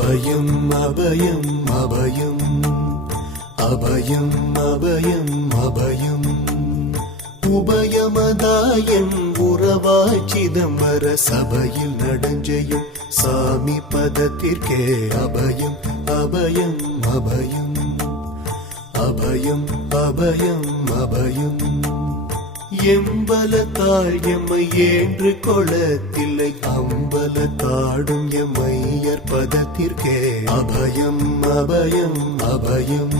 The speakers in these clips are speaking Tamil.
அபயம் அபயம் அபயம் அபயம் அபயம் அபயம் உபயமதாயம் உறவாய் சிதம்பர சபையில் நடஞ்செய்யும் சாமி பதத்திற்கே அபயம் அபயம் அபயம் அபயம் அபயம் அபயம் எம்பலத்தாள் எம்மை ஏன்று கொளத்தில்லை அம்பலத்தாடும் எம்மையர் பதத்திற்கே அபயம் அபயம் அபயம்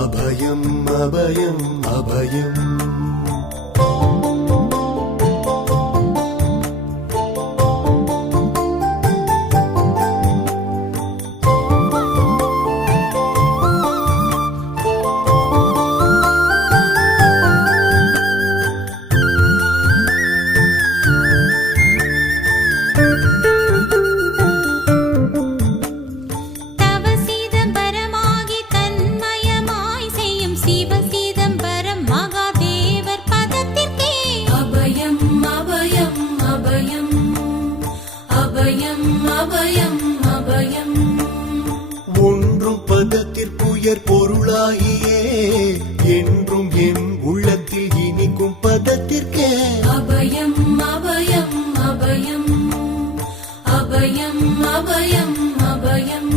அபயம் அபயம் அபயம் ஒன்றும் பதத்திற்குயர் பொருளாகியே என்றும் என் உள்ளத்தில் இனிக்கும் பதத்திற்கே அபயம் அபயம் அபயம் அபயம் அபயம் அபயம்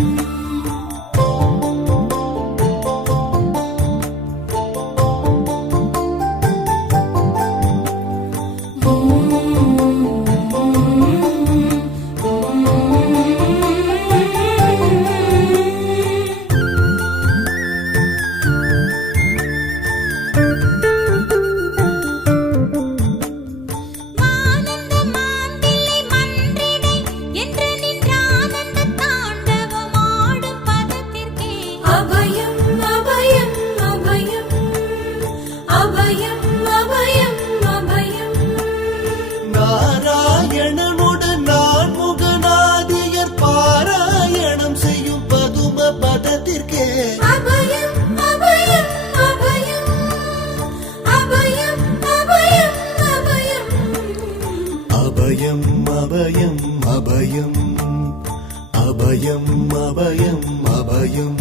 நாராயணனுடன் நான் முகநாதியர் பாராயணம் செய்யும் பதும பதத்திற்கே அபயம் அபயம் அபயம் அபயம் அபயம் அபயம் அபயம் அபயம் அபயம் அபயம் அபயம் அபயம்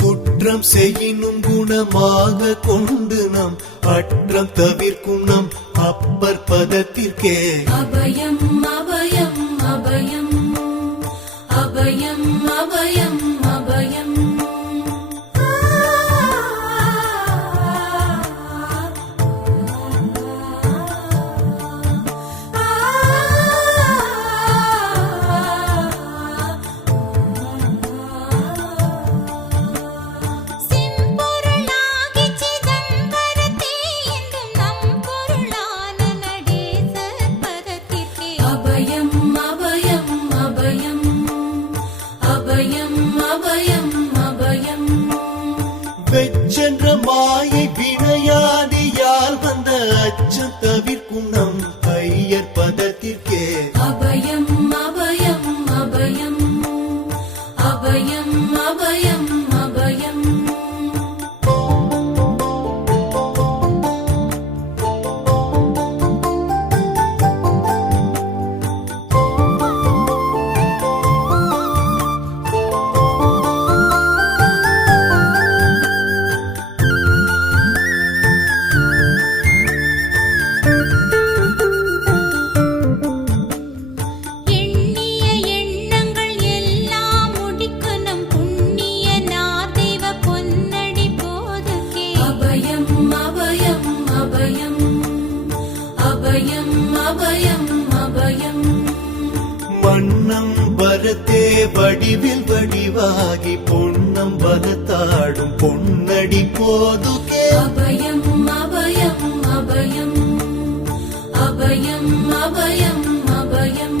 குற்றம் செய்யினும் குணமாக கொண்டு நாம் அற்றம் தவிர்க்கும் நம் அப்பர் பதத்திற்கே அபயம் அபயம் அபயம் அபயம் அபயம் அபயம் வெச்சென்ற மாயை வினையாதியால் வந்த அச்சம் தவிர்க்கும் நம் ஐயர் பதத்திற்கே அபயம் அபயம் அபயம் அபயம் அபயம் அபயம் மன்னம் வரத்தே வடிவில் வடிவாகி பொன்னம் பலத்தாடும் பொன்னடி போதுகே அபயம் அபயம் அபயம் அபயம் அபயம் அபயம்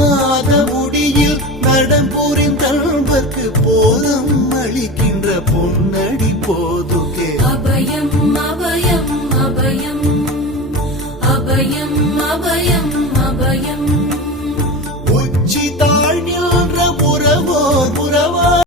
மாத முடியில் நடம் புரிந்தல்வர்க்கு போதம் அளிக்கின்ற பொன்னடி போதும்